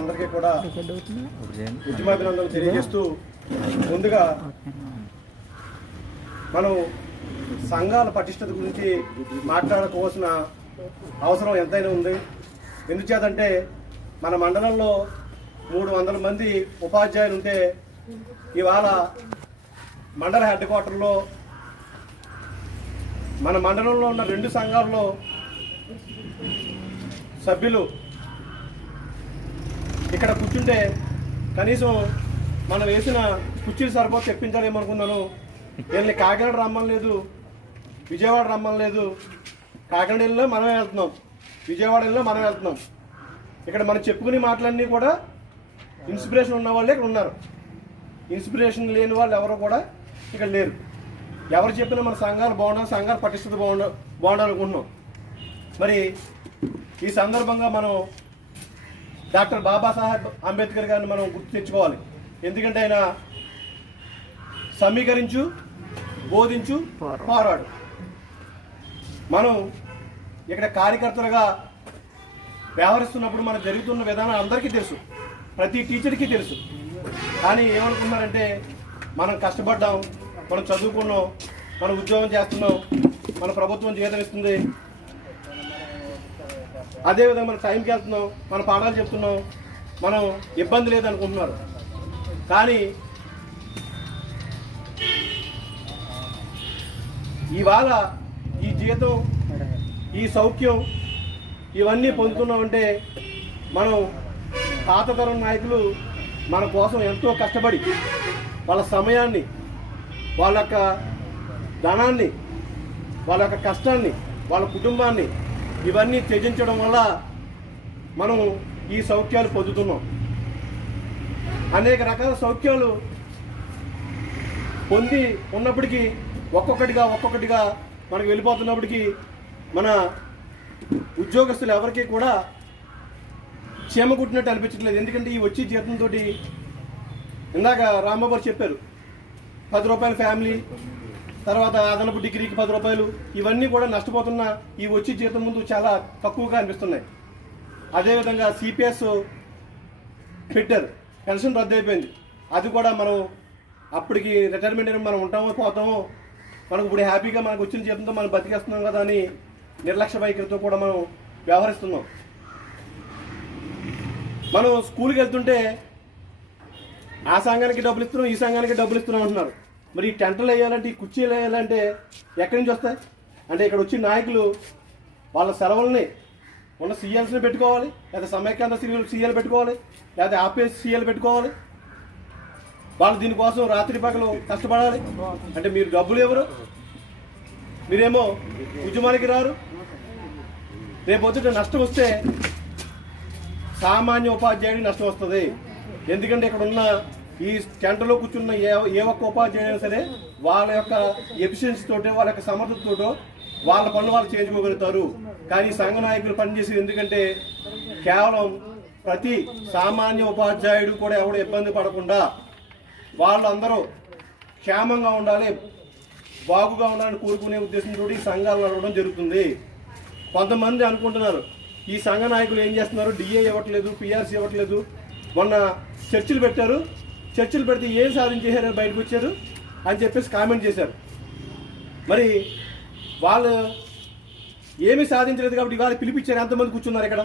అందరికీ కూడా ఉద్యమాభినందనలు తెలియజేస్తూ ముందుగా మనం సంఘాల పటిష్టత గురించి మాట్లాడుకోవాల్సిన అవసరం ఎంతైనా ఉంది. ఎందుచేతంటే మన మండలంలో 300 మంది ఉపాధ్యాయులు ఉంటే ఇవాళ మండల హెడ్ క్వార్టర్లో మన మండలంలో ఉన్న 2 సంఘాల్లో సభ్యులు ఇక్కడ కూర్చుంటే కనీసం మనం వేసిన కుర్చీలు సరిపోతే తెప్పించాలేమనుకున్నాను. వీళ్ళని కాకినాడ రమ్మలేదు, విజయవాడ రమ్మలేదు. కాకినాడ వెళ్ళినా మనమే వెళ్తున్నాం, విజయవాడ వెళ్ళినా మనం వెళ్తున్నాం. ఇక్కడ మనం చెప్పుకునే మాటలన్నీ కూడా ఇన్స్పిరేషన్ ఉన్న వాళ్ళే ఇక్కడ ఉన్నారు. ఇన్స్పిరేషన్ లేని వాళ్ళు ఎవరు కూడా ఇక్కడ లేరు. ఎవరు చెప్పినా మన సంఘాలు బాగుండాలి, సంఘాల పటిష్టత బాగుండాలనుకుంటున్నాం. మరి ఈ సందర్భంగా మనం డాక్టర్ బాబాసాహెబ్ అంబేద్కర్ గారిని మనం గుర్తు తెచ్చుకోవాలి. ఎందుకంటే ఆయన సమీకరించు, బోధించు, పోరాడు. మనం ఇక్కడ కార్యకర్తలుగా వ్యవహరిస్తున్నప్పుడు మనకు జరుగుతున్న విధానం అందరికీ తెలుసు, ప్రతి టీచర్కి తెలుసు. కానీ ఏమనుకున్నారంటే మనం కష్టపడ్డాం, మనం చదువుకున్నాం, మనం ఉద్యోగం చేస్తున్నాం, మన ప్రభుత్వం జీతం ఇస్తుంది, అదేవిధంగా మనం టైంకి వెళ్తున్నాం, మన పాఠాలు చెప్తున్నాం, మనం ఇబ్బంది లేదనుకుంటున్నారు. కానీ ఇవాళ ఈ జీతం, ఈ సౌఖ్యం ఇవన్నీ పొందుతున్నామంటే మనం పాత తరం నాయకులు మన కోసం ఎంతో కష్టపడి వాళ్ళ సమయాన్ని, వాళ్ళ యొక్క ధనాన్ని, వాళ్ళ యొక్క కష్టాన్ని, వాళ్ళ కుటుంబాన్ని ఇవన్నీ త్యజించడం వల్ల మనం ఈ సౌఖ్యాలు పొందుతున్నాం. అనేక రకాల సౌఖ్యాలు పొంది ఉన్నప్పటికీ ఒక్కొక్కటిగా మనకు వెళ్ళిపోతున్నప్పటికీ మన ఉద్యోగస్తులు ఎవరికి కూడా క్షేమ కుట్టినట్టు అనిపించట్లేదు. ఎందుకంటే ఈ వచ్చి జీతంతో ఇందాక రాంబాబు చెప్పారు, 10 రూపాయల ఫ్యామిలీ, తర్వాత అదనపు డిగ్రీకి 10 రూపాయలు, ఇవన్నీ కూడా నష్టపోతున్న ఈ వచ్చి జీతం ముందు చాలా తక్కువగా అనిపిస్తున్నాయి. అదేవిధంగా సిపిఎస్ పెట్టారు, పెన్షన్ రద్దు అయిపోయింది. అది కూడా మనం అప్పటికి రిటైర్మెంట్ అయిన మనం ఉంటామో పోతామో, మనకు ఇప్పుడు హ్యాపీగా మనకు వచ్చిన జీతంతో మనం బతికేస్తున్నాం కదా అని నిర్లక్ష్య వైఖరితో కూడా మనం వ్యవహరిస్తున్నాం. మనం స్కూల్కి వెళ్తుంటే ఆ సంఘానికి డబ్బులు ఇస్తున్నాం, ఈ సంఘానికి డబ్బులు ఇస్తున్నాం అంటున్నారు. మరి ఈ టెంటలు వేయాలంటే, ఈ కుర్చీలు వేయాలంటే ఎక్కడి నుంచి వస్తాయి? అంటే ఇక్కడ వచ్చి నాయకులు వాళ్ళ సెలవుల్ని ఉన్న సీఎల్స్ని పెట్టుకోవాలి, లేదా సమైక్యాంధ్ర సీఎల్ పెట్టుకోవాలి, లేదా ఆపేసి సీఎల్ పెట్టుకోవాలి. వాళ్ళు దీనికోసం రాత్రి పగలు కష్టపడాలి. అంటే మీరు డబ్బులు ఎవరు? మీరేమో ఉద్యమానికి రారు. రేపు వచ్చి నష్టం వస్తే సామాన్య ఉపాధ్యాయుడికి నష్టం వస్తుంది. ఎందుకంటే ఇక్కడ ఉన్న ఈ టెంటలో కూర్చున్న ఏ ఒక్క ఉపాధ్యాయుడైనా సరే వాళ్ళ యొక్క ఎఫిషియన్సీ తోటో, వాళ్ళ యొక్క సమర్థతతోటో వాళ్ళ పనులు వాళ్ళు చేయించుకోగలుగుతారు. కానీ సంఘ నాయకులు పనిచేసేది ఎందుకంటే కేవలం ప్రతి సామాన్య ఉపాధ్యాయుడు కూడా ఎవరు ఇబ్బంది పడకుండా వాళ్ళందరూ క్షేమంగా ఉండాలి, బాగుగా ఉండాలని కోరుకునే ఉద్దేశంతో ఈ సంఘాలు నడవడం జరుగుతుంది. కొంతమంది అనుకుంటున్నారు ఈ సంఘ నాయకులు ఏం చేస్తున్నారు, డిఏ ఇవ్వట్లేదు, పిఆర్సీ ఇవ్వట్లేదు. మొన్న చర్చలు పెట్టారు, చర్చలు పెడితే ఏం సాధించేశారని బయటకు వచ్చారు అని చెప్పేసి కామెంట్ చేశారు. మరి వాళ్ళు ఏమీ సాధించలేదు కాబట్టి ఇవాళ పిలిపించారు. ఎంతమంది కూర్చున్నారు ఇక్కడ?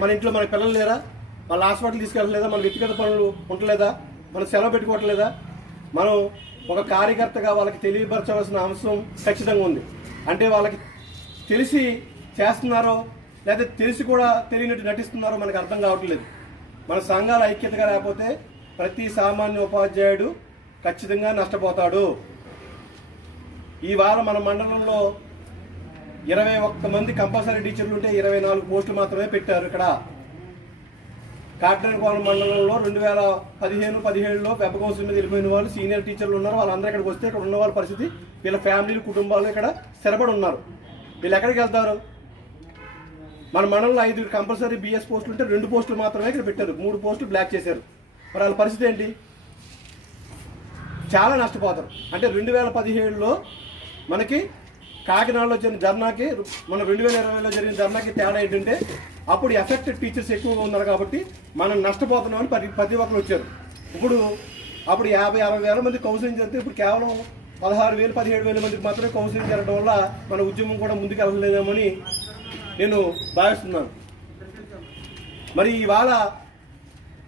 మన ఇంట్లో మన పిల్లలు లేరా? వాళ్ళ హాస్పిటల్ తీసుకెళ్ళలేదా? మన వ్యక్తిగత పనులు ఉండలేదా? మనం సెలవు పెట్టుకోవట్లేదా? మనం ఒక కార్యకర్తగా వాళ్ళకి తెలియపరచవలసిన అవసరం ఖచ్చితంగా ఉంది. అంటే వాళ్ళకి తెలిసి చేస్తున్నారో లేదా తెలిసి కూడా తెలియనట్టు నటిస్తున్నారో మనకు అర్థం కావట్లేదు. మన సంఘాల ఐక్యతగా లేకపోతే ప్రతి సామాన్య ఉపాధ్యాయుడు ఖచ్చితంగా నష్టపోతాడు. ఈ వారం మన మండలంలో 21 మంది కంపల్సరీ టీచర్లు ఉంటే 24 పోస్టులు మాత్రమే పెట్టారు. ఇక్కడ కాట్రేనికోన మండలంలో 2015-17లో వెబ్ కౌన్సిల్ మీద వెళ్ళిపోయిన వాళ్ళు సీనియర్ టీచర్లు ఉన్నారు. వాళ్ళందరూ ఇక్కడికి వస్తే ఇక్కడ ఉన్న వాళ్ళ పరిస్థితి, వీళ్ళ ఫ్యామిలీలు, కుటుంబాలు ఇక్కడ స్థిరపడి ఉన్నారు. వీళ్ళు ఎక్కడికి వెళ్తారు? మన మండలంలో 5 కంపల్సరీ బిఎస్ పోస్టులు ఉంటే 2 పోస్టులు మాత్రమే ఇక్కడ పెట్టారు, 3 పోస్టులు బ్లాక్ చేశారు. మరి వాళ్ళ పరిస్థితి ఏంటి? చాలా నష్టపోతారు. అంటే 2017లో మనకి కాకినాడలో జరిగిన ధర్నాకి మన 2020లో జరిగిన ధర్నాకి తేడా ఏంటంటే అప్పుడు ఎఫెక్టెడ్ టీచర్స్ ఎక్కువగా ఉన్నారు కాబట్టి మనం నష్టపోతున్నామని ప్రతి ఒక్కరు వచ్చారు. అప్పుడు 50-60 వేల మంది కౌన్సిలింగ్ జరిగితే ఇప్పుడు కేవలం 16,000-17,000 మందికి మాత్రమే కౌన్సిలింగ్ జరగడం వల్ల మన ఉద్యమం కూడా ముందుకు వెళ్ళలేదేమని నేను భావిస్తున్నాను. మరి ఇవాళ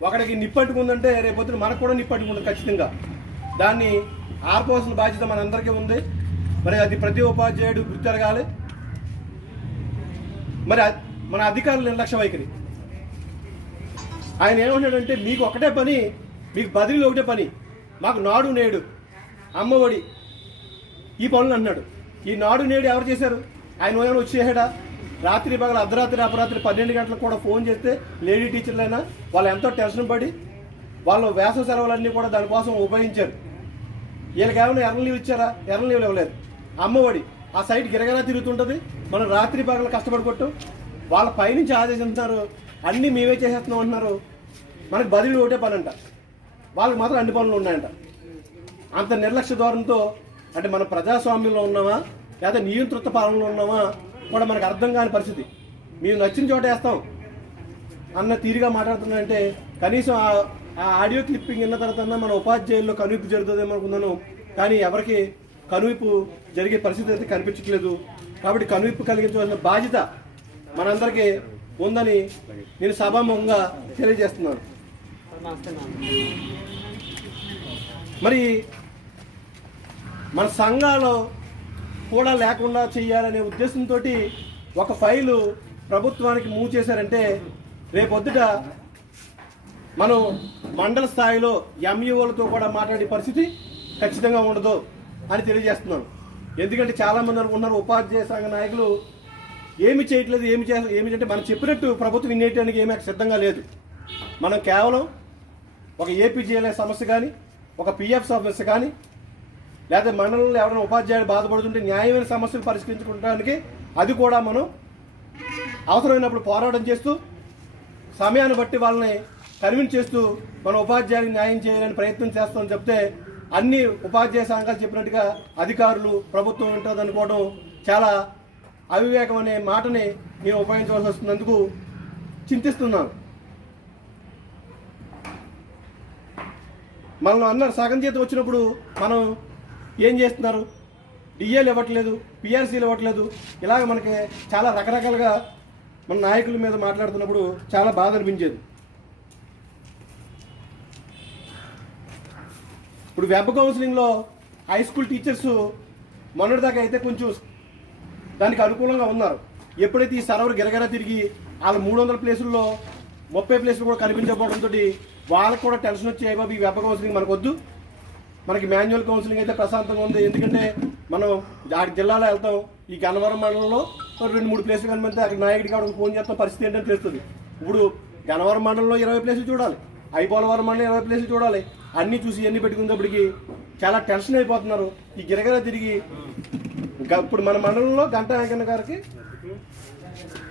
ఒకడికి నిప్పట్టుకుందంటే రేపొద్దున మనకు కూడా నిప్పట్టుకుంటుంది ఖచ్చితంగా. దాన్ని ఆర్పోవాల్సిన బాధ్యత మనందరికీ ఉంది. మరి అది ప్రతి ఉపాధ్యాయుడు గుర్తెరగాలి. మరి మన అధికారుల నిర్లక్ష్య వైఖరి. ఆయన ఏమంటాడంటే మీకు ఒకటే పని, మీకు బదిలీలు ఒకటే పని, మాకు నాడు నేడు అమ్మఒడి ఈ పనులు అన్నాడు. ఈ నాడు నేడు ఎవరు చేశారు? ఆయన ఏమైనా వచ్చేసాడా? రాత్రి పగల అర్ధరాత్రి అపరాత్రి 12 గంటలకు కూడా ఫోన్ చేస్తే లేడీ టీచర్లైనా వాళ్ళు ఎంతో టెన్షన్ పడి వాళ్ళు వేసవ సెలవులన్నీ కూడా దానికోసం ఉపయోగించారు. వీళ్ళకి ఏమైనా ఎర్ర లీవ్ ఇచ్చారా? ఎర్ర లీవ్లు ఇవ్వలేదు. అమ్మఒడి ఆ సైట్ గిరగరా తిరుగుతుంటుంది. మనం రాత్రి పగల కష్టపడి కొట్టాం. వాళ్ళ పైనుంచి ఆదేశిస్తున్నారు, అన్నీ మేమే చేసేస్తున్నాం అంటున్నారు. మనకు బదిలీ ఒకటే పని అంట, వాళ్ళకి మాత్రం అన్ని పనులు ఉన్నాయంట. అంత నిర్లక్ష్య ధోరణితో అంటే మన ప్రజాస్వామ్యంలో ఉన్నామా లేదా నియంత్రిత పాలనలో ఉన్నామా కూడా మనకు అర్థం కాని పరిస్థితి. మేము నచ్చిన చోట వేస్తాం అన్న తీరుగా మాట్లాడుతున్నారంటే కనీసం ఆ ఆడియో క్లిప్పింగ్ విన్న తర్వాత మన ఉపాధ్యాయుల్లో కనువిప్పు జరుగుతుందేమో అనుకున్నాను. కానీ ఎవరికి కనువిప్పు జరిగే పరిస్థితి అయితే కనిపించట్లేదు. కాబట్టి కనువిప్పు కలిగించవలసిన బాధ్యత మనందరికీ ఉందని నేను సభాముఖంగా తెలియజేస్తున్నాను. మరి మన సంఘాలు కూడా లేకుండా చేయాలనే ఉద్దేశంతో ఒక ఫైలు ప్రభుత్వానికి మూవ్ చేశారంటే రేపొద్దుట మనం మండల స్థాయిలో ఎంఈఓలతో కూడా మాట్లాడే పరిస్థితి ఖచ్చితంగా ఉండదు అని తెలియజేస్తున్నాను. ఎందుకంటే చాలామంది అనుకుంటున్నారు ఉపాధ్యాయ సంఘ నాయకులు ఏమి చేయట్లేదు, ఏమిటంటే మనం చెప్పినట్టు ప్రభుత్వం వినేయడానికి ఏమీ సిద్ధంగా లేదు. మనం కేవలం ఒక ఏపీజీఎల్ఐ సమస్య కానీ ఒక పిఎఫ్ సమస్య కానీ లేదా మండలంలో ఎవరైనా ఉపాధ్యాయులు బాధపడుతుంటే న్యాయమైన సమస్యలు పరిష్కరించుకోవడానికి అది కూడా మనం అవసరమైనప్పుడు పోరాటం చేస్తూ సమయాన్ని బట్టి వాళ్ళని కన్విన్స్ చేస్తూ మన ఉపాధ్యాయులకు న్యాయం చేయాలని ప్రయత్నం చేస్తామని చెప్తే అన్ని ఉపాధ్యాయ సంఘాలు చెప్పినట్టుగా అధికారులు ప్రభుత్వం ఉంటుంది అనుకోవడం చాలా అవివేకం అనే మాటని మేము ఉపయోగించవలసి వస్తున్నందుకు చింతిస్తున్నాను. మనం అన్నారు సగం జీతం వచ్చినప్పుడు మనం ఏం చేస్తున్నారు, డిఏలు ఇవ్వట్లేదు, పిఆర్సీలు ఇవ్వట్లేదు, ఇలాగ మనకి చాలా రకరకాలుగా మన నాయకుల మీద మాట్లాడుతున్నప్పుడు చాలా బాధ అనిపించేది. ఇప్పుడు వెబ్ కౌన్సిలింగ్లో హై స్కూల్ టీచర్స్ మొన్నటిదాకా అయితే కొంచెం దానికి అనుకూలంగా ఉన్నారు. ఎప్పుడైతే ఈ సర్వర్ గిరగిరా తిరిగి వాళ్ళ 300 ప్లేసుల్లో 30 ప్లేసులు కూడా కనిపించకపోవడంతో వాళ్ళకు కూడా టెన్షన్ వచ్చి బాబు ఈ వెబ్ కౌన్సిలింగ్ మనకు వద్దు, మనకి మాన్యువల్ కౌన్సిలింగ్ అయితే ప్రశాంతంగా ఉంది. ఎందుకంటే మనం జిల్లాలో వెళ్తాం, ఈ గన్నవరం మండలంలో 2-3 ప్లేసులు కనిపిస్తే అక్కడ నాయకుడికి అక్కడ ఫోన్ చేస్తాం, పరిస్థితి ఏంటని తెలుస్తుంది. ఇప్పుడు గన్నవరం మండలంలో 20 ప్లేసులు చూడాలి, ఐపోలవరం మండలం 20 ప్లేసులు చూడాలి. అన్నీ చూసి ఎన్ని పెట్టుకునేటప్పటికి చాలా టెన్షన్ అయిపోతున్నారు. ఈ గిరగిరా తిరిగి ఇప్పుడు మన మండలంలో గంటా వెంకన్న గారికి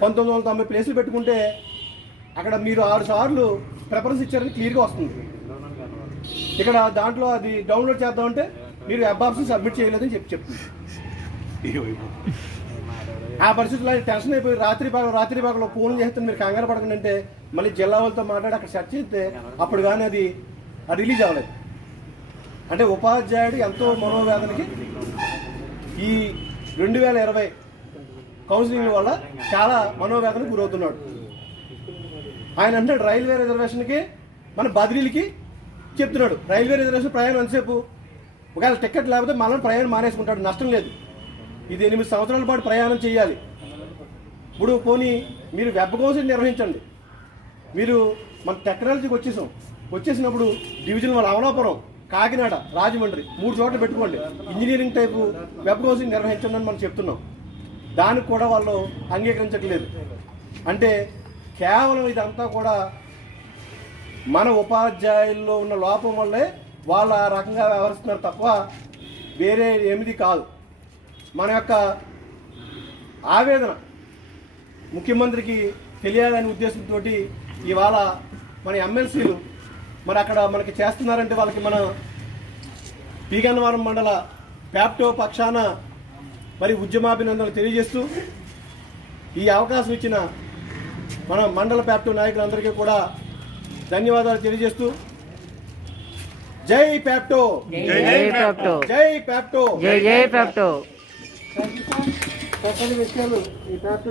1990 ప్లేసులు పెట్టుకుంటే అక్కడ మీరు 6 సార్లు ప్రిఫరెన్స్ ఇచ్చారని క్లియర్గా వస్తుంది. ఇక్కడ దాంట్లో అది డౌన్లోడ్ చేద్దామంటే మీరు వెబ్ ఆప్షన్ సబ్మిట్ చేయలేదని చెప్తుంది. ఆ పరిస్థితుల్లో టెన్షన్ అయిపోయి రాత్రి పగలు ఫోన్ చేస్తే మీరు కంగారు పడకండి అంటే మళ్ళీ జిల్లా వాళ్ళతో మాట్లాడి అక్కడ సెర్చ్ చేస్తే అప్పుడు కానీ అది రిలీజ్ అవ్వలేదు. అంటే ఉపాధ్యాయుడు ఎంతో మనోవేదనకి ఈ 2020 కౌన్సిలింగ్ వల్ల చాలా మనోవేదనకు గురవుతున్నాడు. ఆయన అంటే రైల్వే రిజర్వేషన్కి మన బదిలీలకి చెప్తున్నాడు. రైల్వే రిజర్వేషన్ ప్రయాణం ఎంతసేపు, ఒకవేళ టికెట్ లేకపోతే మళ్ళీ ప్రయాణం మానేసుకుంటాడు, నష్టం లేదు. ఇది 8 సంవత్సరాల పాటు ప్రయాణం చేయాలి. ఇప్పుడు పోనీ మీరు వెబ్ కౌన్సిలింగ్ నిర్వహించండి. మీరు మన టెక్నాలజీకి వచ్చేసినప్పుడు డివిజన్ వాళ్ళ అమలాపురం, కాకినాడ, రాజమండ్రి 3 చోట్ల పెట్టుకోండి. ఇంజనీరింగ్ టైపు వెబ్ కౌన్సిలింగ్ నిర్వహించండి అని మనం చెప్తున్నాం. దానికి కూడా వాళ్ళు అంగీకరించట్లేదు. అంటే కేవలం ఇదంతా కూడా మన ఉపాధ్యాయుల్లో ఉన్న లోపం వల్లే వాళ్ళు ఆ రకంగా వ్యవహరిస్తున్నారు తప్ప వేరే ఏమిది కాదు. మన యొక్క ఆవేదన ముఖ్యమంత్రికి తెలియాలనే ఉద్దేశంతో ఇవాళ మన ఎమ్మెల్సీలు మరి అక్కడ మనకి చేస్తున్నారంటే వాళ్ళకి మన పీగన్నవరం మండల ప్యాప్టో పక్షాన మరి ఉద్యమాభినందనలు తెలియజేస్తూ ఈ అవకాశం ఇచ్చిన మన మండల ప్యాప్టో నాయకులందరికీ కూడా ధన్యవాదాలు తెలియజేస్తూ జై ప్యాప్టో, జై ప్యాప్టో, జై ప్యాప్టో, జై జై ప్యాప్టో. విషయాలు ఈ ప్యాప్టో